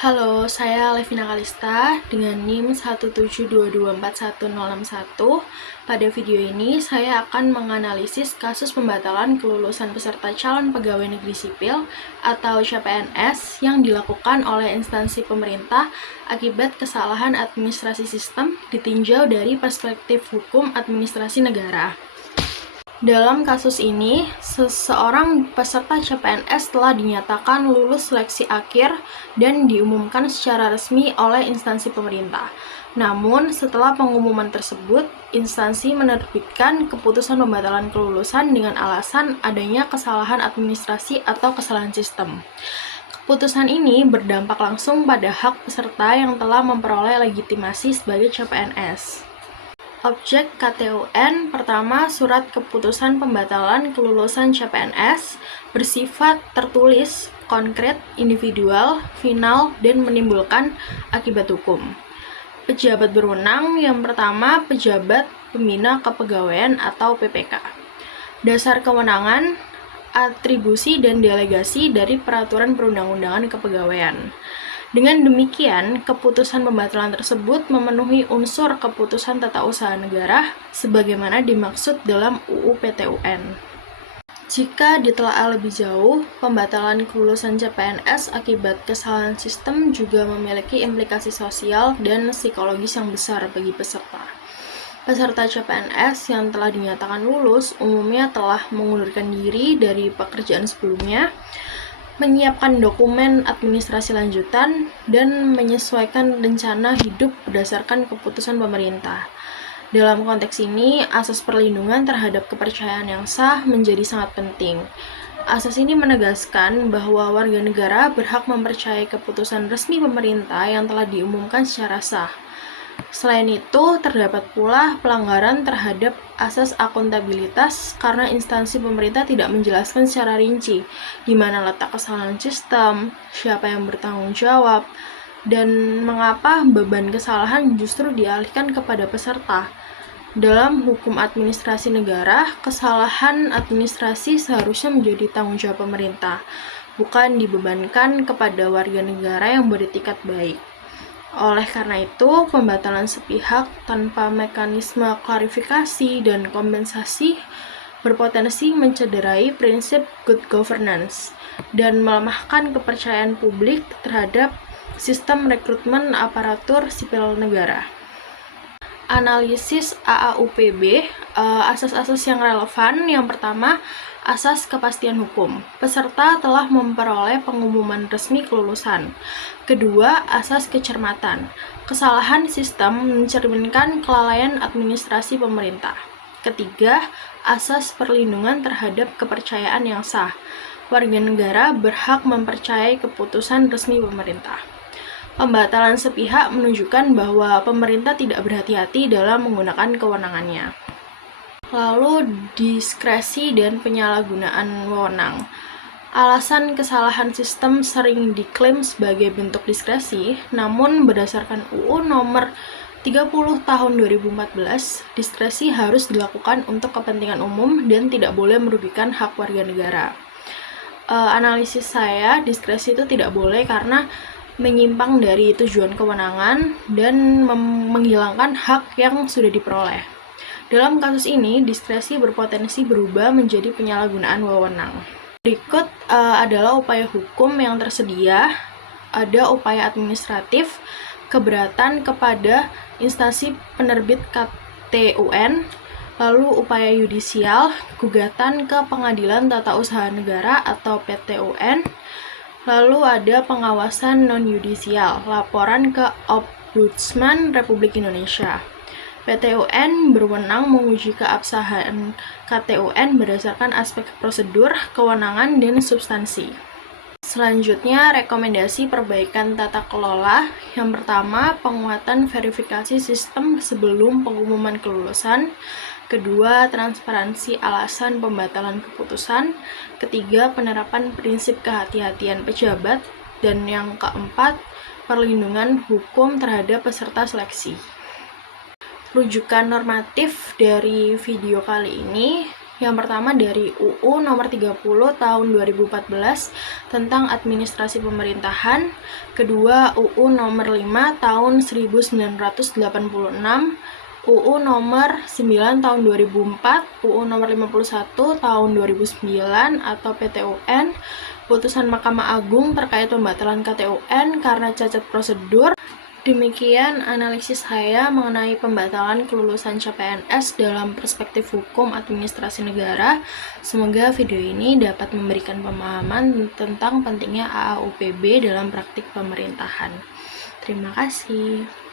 Halo, saya Levina Kalista dengan NIM 172241061. Pada video ini, saya akan menganalisis kasus pembatalan kelulusan peserta calon pegawai negeri sipil atau CPNS yang dilakukan oleh instansi pemerintah akibat kesalahan administrasi sistem ditinjau dari perspektif hukum administrasi negara. Dalam kasus ini, seseorang peserta CPNS telah dinyatakan lulus seleksi akhir dan diumumkan secara resmi oleh instansi pemerintah. Namun, setelah pengumuman tersebut, instansi menerbitkan keputusan pembatalan kelulusan dengan alasan adanya kesalahan administrasi atau kesalahan sistem. Keputusan ini berdampak langsung pada hak peserta yang telah memperoleh legitimasi sebagai CPNS. Objek KTUN pertama, surat keputusan pembatalan kelulusan CPNS bersifat tertulis, konkret, individual, final, dan menimbulkan akibat hukum. Pejabat berwenang yang pertama, pejabat pembina kepegawaian atau PPK. Dasar kewenangan, atribusi dan delegasi dari peraturan perundang-undangan kepegawaian. Dengan demikian, keputusan pembatalan tersebut memenuhi unsur keputusan tata usaha negara sebagaimana dimaksud dalam UU PTUN. Jika ditelaah lebih jauh, pembatalan kelulusan CPNS akibat kesalahan sistem juga memiliki implikasi sosial dan psikologis yang besar bagi peserta. Peserta CPNS yang telah dinyatakan lulus umumnya telah mengundurkan diri dari pekerjaan sebelumnya, menyiapkan dokumen administrasi lanjutan, dan menyesuaikan rencana hidup berdasarkan keputusan pemerintah. Dalam konteks ini, asas perlindungan terhadap kepercayaan yang sah menjadi sangat penting. Asas ini menegaskan bahwa warga negara berhak mempercayai keputusan resmi pemerintah yang telah diumumkan secara sah. Selain itu, terdapat pula pelanggaran terhadap asas akuntabilitas karena instansi pemerintah tidak menjelaskan secara rinci di mana letak kesalahan sistem, siapa yang bertanggung jawab, dan mengapa beban kesalahan justru dialihkan kepada peserta. Dalam hukum administrasi negara, kesalahan administrasi seharusnya menjadi tanggung jawab pemerintah, bukan dibebankan kepada warga negara yang beretikat baik. Oleh karena itu, pembatalan sepihak tanpa mekanisme klarifikasi dan kompensasi berpotensi mencederai prinsip good governance dan melemahkan kepercayaan publik terhadap sistem rekrutmen aparatur sipil negara. Analisis AAUPB, asas-asas yang relevan. Yang pertama, asas kepastian hukum. Peserta telah memperoleh pengumuman resmi kelulusan. Kedua, asas kecermatan. Kesalahan sistem mencerminkan kelalaian administrasi pemerintah. Ketiga, asas perlindungan terhadap kepercayaan yang sah. Warga negara berhak mempercayai keputusan resmi pemerintah. Pembatalan sepihak menunjukkan bahwa pemerintah tidak berhati-hati dalam menggunakan kewenangannya. Lalu, diskresi dan penyalahgunaan wewenang. Alasan kesalahan sistem sering diklaim sebagai bentuk diskresi, namun berdasarkan UU nomor 30 tahun 2014, diskresi harus dilakukan untuk kepentingan umum dan tidak boleh merugikan hak warga negara. Analisis saya, diskresi itu tidak boleh karena menyimpang dari tujuan kewenangan dan menghilangkan hak yang sudah diperoleh. Dalam kasus ini, diskresi berpotensi berubah menjadi penyalahgunaan wewenang. Berikut adalah upaya hukum yang tersedia. Ada upaya administratif, keberatan kepada instansi penerbit KTUN, lalu upaya yudisial, gugatan ke Pengadilan Tata Usaha Negara atau PTUN, lalu ada pengawasan non-yudisial, laporan ke Ombudsman Republik Indonesia. PTUN berwenang menguji keabsahan KTUN berdasarkan aspek prosedur, kewenangan, dan substansi. Selanjutnya, rekomendasi perbaikan tata kelola. Yang pertama, penguatan verifikasi sistem sebelum pengumuman kelulusan. Kedua, transparansi alasan pembatalan keputusan. Ketiga, penerapan prinsip kehati-hatian pejabat. Dan yang keempat, perlindungan hukum terhadap peserta seleksi. Rujukan normatif dari video kali ini Yang pertama dari UU nomor 30 tahun 2014 tentang administrasi pemerintahan. Kedua, UU nomor 5 tahun 1986, UU nomor 9 tahun 2004, UU nomor 51 tahun 2009 atau PTUN, putusan Mahkamah Agung terkait pembatalan KTUN karena cacat prosedur. Demikian analisis saya mengenai pembatalan kelulusan CPNS dalam perspektif hukum administrasi negara. Semoga video ini dapat memberikan pemahaman tentang pentingnya AAUPB dalam praktik pemerintahan. Terima kasih.